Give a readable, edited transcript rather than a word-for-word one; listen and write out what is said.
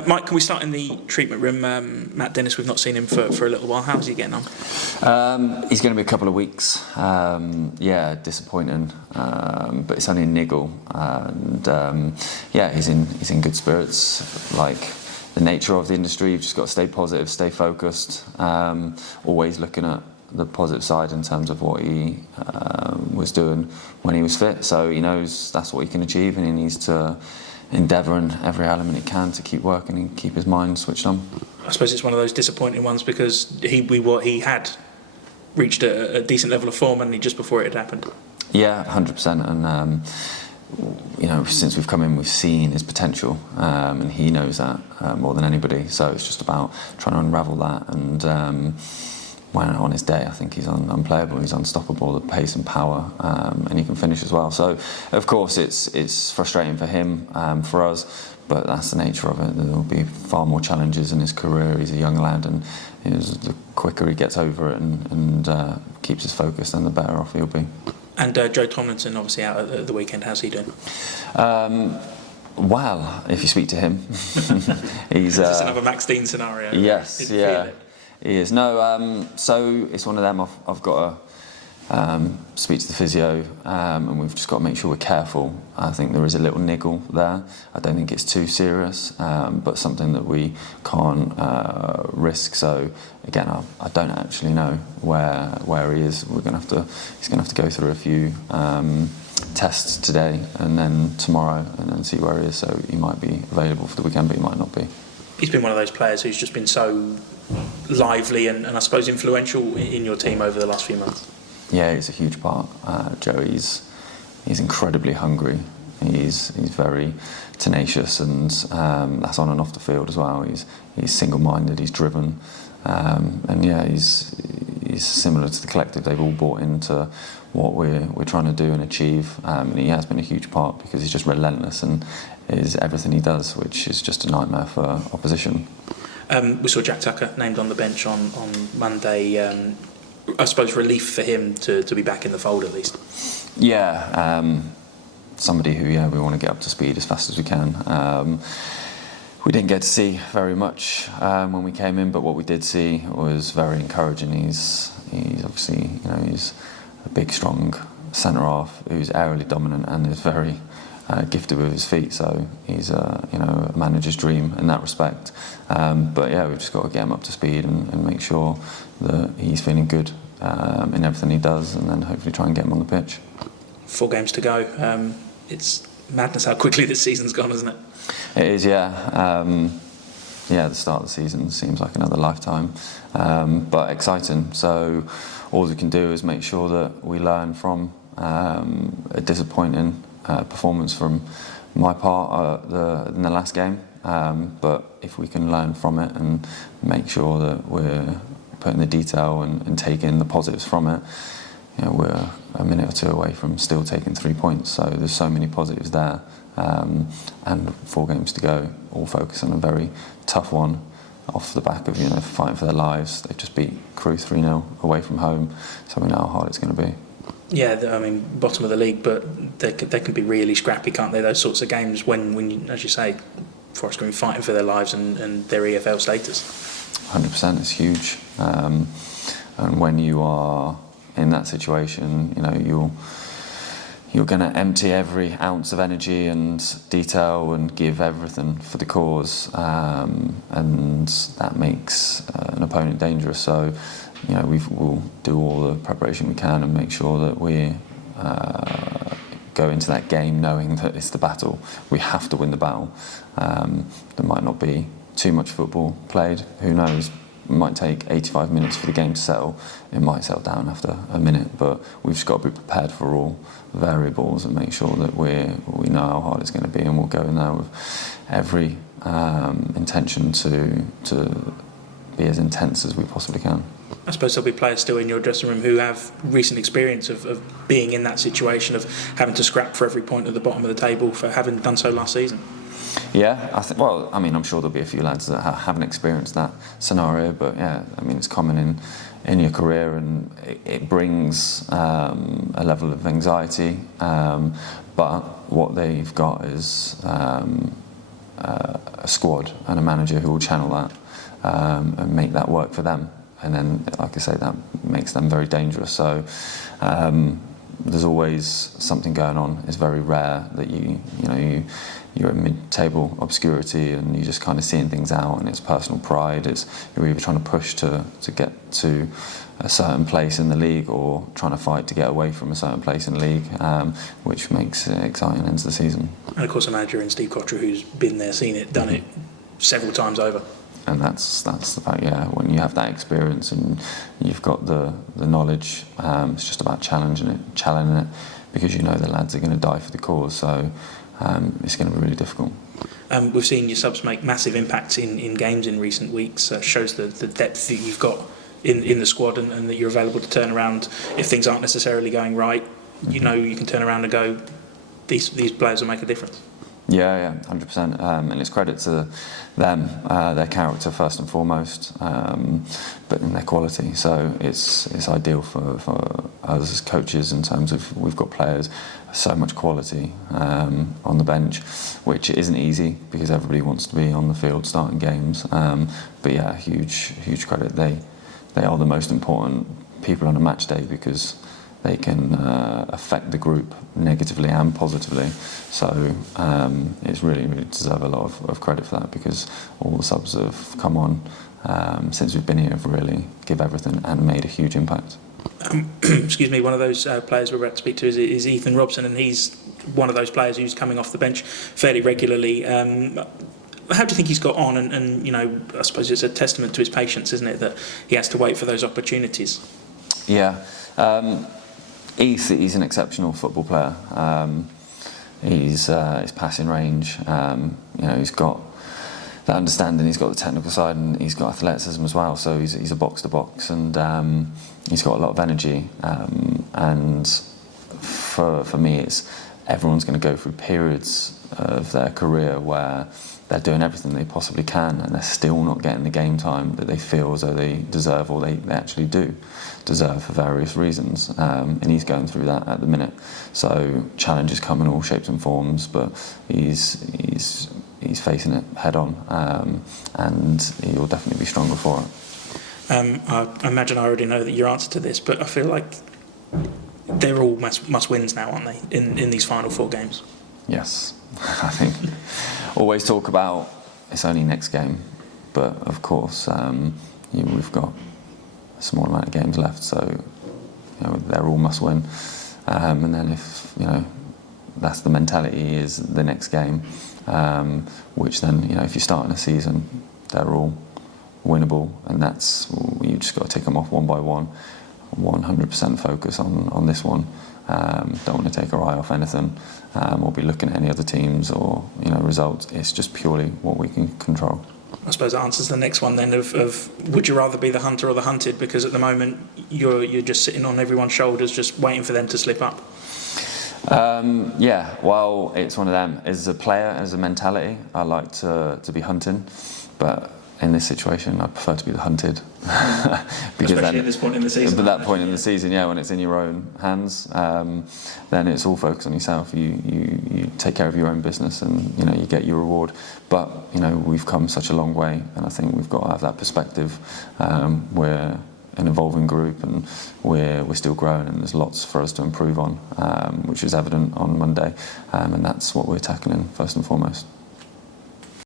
Mike, can we start in the treatment room? Matt Dennis, we've not seen him for a little while. How's he getting on? He's going to be a couple of weeks. Disappointing, but it's only a niggle, and he's in good spirits. Like the nature of the industry, you've just got to stay positive, stay focused, always looking at the positive side in terms of what he was doing when he was fit. So he knows that's what he can achieve, and he needs to endeavour in every element he can to keep working and keep his mind switched on. I suppose it's one of those disappointing ones because he had reached a decent level of form, and just before it had happened. Yeah, 100%. And since we've come in, we've seen his potential, and he knows that more than anybody. So it's just about trying to unravel that. And when on his day, I think he's unplayable. He's unstoppable. The pace and power, and he can finish as well. So of course it's frustrating for him, for us, but that's the nature of it. There will be far more challenges in his career. He's a young lad, and the quicker he gets over it and keeps his focus, then the better off he'll be. And Joe Tomlinson, obviously out at the weekend. How's he doing? Well, if you speak to him, he's just another Max Dean scenario. Yes, yeah. He is. No, so it's one of them. I've got to speak to the physio, and we've just got to make sure we're careful. I think there is a little niggle there. I don't think it's too serious, but something that we can't risk. So again, I don't actually know where he is. He's going to have to go through a few tests today and then tomorrow, and then see where he is. So he might be available for the weekend, but he might not be. He's been one of those players who's just been so lively and I suppose influential in your team over the last few months. Yeah, he's a huge part. Joe, he's incredibly hungry. He's very tenacious, and that's on and off the field as well. He's single-minded. He's driven, and he's similar to the collective. They've all bought into what we're trying to do and achieve, and he has been a huge part because he's just relentless and is everything he does, which is just a nightmare for opposition. We saw Jack Tucker named on the bench on Monday. I suppose relief for him to be back in the fold at least. Yeah, somebody who we want to get up to speed as fast as we can. We didn't get to see very much when we came in, but what we did see was very encouraging. He's obviously he's a big, strong centre half who's aerially dominant and is very gifted with his feet, so he's a manager's dream in that respect. We've just got to get him up to speed and make sure that he's feeling good in everything he does, and then hopefully try and get him on the pitch. 4 games to go. It's madness how quickly this season's gone, isn't it? It is, yeah. The start of the season seems like another lifetime, but exciting. So all we can do is make sure that we learn from a disappointing performance from my part in the last game, but if we can learn from it and make sure that we're putting the detail and taking the positives from it, we're a minute or two away from still taking 3 points. So there's so many positives there, and 4 games to go, all focus on a very tough one off the back of fighting for their lives. They've just beat Crewe 3-0 away from home, so we know how hard it's going to be. Yeah, bottom of the league, but they can be really scrappy, can't they? Those sorts of games when you, as you say, Forest Green fighting for their lives and their EFL status. 100%, it's huge. And when you are in that situation, you're going to empty every ounce of energy and detail and give everything for the cause, and that makes an opponent dangerous. So we'll do all the preparation we can and make sure that we go into that game knowing that it's the battle. We have to win the battle. There might not be too much football played. Who knows? It might take 85 minutes for the game to settle. It might settle down after a minute, but we've just got to be prepared for all variables and make sure that we know how hard it's going to be, and we'll go in there with every intention to be as intense as we possibly can. I suppose there'll be players still in your dressing room who have recent experience of being in that situation, of having to scrap for every point at the bottom of the table, for having done so last season. Yeah, I'm sure there'll be a few lads that haven't experienced that scenario, but it's common in your career, and it brings a level of anxiety. But what they've got is a squad and a manager who will channel that and make that work for them. And then, like I say, that makes them very dangerous. So there's always something going on. It's very rare that you're at mid-table obscurity and you're just kind of seeing things out, and it's personal pride. You're either trying to push to get to a certain place in the league or trying to fight to get away from a certain place in the league, which makes it exciting into the season. And of course, a manager in Steve Cottrell who's been there, seen it, done it several times over. And that's the fact, yeah. When you have that experience and you've got the knowledge, it's just about challenging it, because you know the lads are going to die for the cause. So it's going to be really difficult. We've seen your subs make massive impacts in games in recent weeks. Shows the depth that you've got in the squad, and that you're available to turn around if things aren't necessarily going right. You know you can turn around and go, these players will make a difference. Yeah, 100%. And it's credit to them, their character first and foremost, but in their quality. So it's ideal for us as coaches in terms of we've got players, so much quality on the bench, which isn't easy because everybody wants to be on the field starting games. But yeah, huge credit. They are the most important people on a match day because they can affect the group negatively and positively. So it's really deserve a lot of credit for that, because all the subs have come on since we've been here have really give everything and made a huge impact. Excuse me, one of those players we're about to speak to is Ethan Robson, and he's one of those players who's coming off the bench fairly regularly. How do you think he's got on? And I suppose it's a testament to his patience, isn't it, that he has to wait for those opportunities? Yeah. He's an exceptional football player. His passing range, he's got that understanding, he's got the technical side, and he's got athleticism as well. So he's a box to box, and he's got a lot of energy. And for me, it's everyone's going to go through periods of their career where they're doing everything they possibly can, and they're still not getting the game time that they feel as though they deserve, or they actually do deserve for various reasons. And he's going through that at the minute. So challenges come in all shapes and forms, but he's facing it head on, and he'll definitely be stronger for it. I imagine I already know your answer to this, but I feel like they're all must wins now, aren't they, in these final 4 games? Yes. I think always talk about it's only next game, but of course we've got a small amount of games left, so they're all must win. And then if that's the mentality, is the next game, which then if you're starting a season, they're all winnable, and that's you just got to tick them off one by one. 100% focus on this one. Don't want to take our eye off anything, or be looking at any other teams or results. It's just purely what we can control. I suppose that answers the next one then of would you rather be the hunter or the hunted? Because at the moment you're just sitting on everyone's shoulders, just waiting for them to slip up. Yeah, well, it's one of them. As a player, as a mentality, I like to be hunting, but in this situation, I prefer to be the hunted. Because especially at this point in the season. But that point in the season, when it's in your own hands, then it's all focused on yourself. You take care of your own business, and you get your reward. But we've come such a long way, and I think we've got to have that perspective. We're an evolving group, and we're still growing, and there's lots for us to improve on, which is evident on Monday, and that's what we're tackling first and foremost.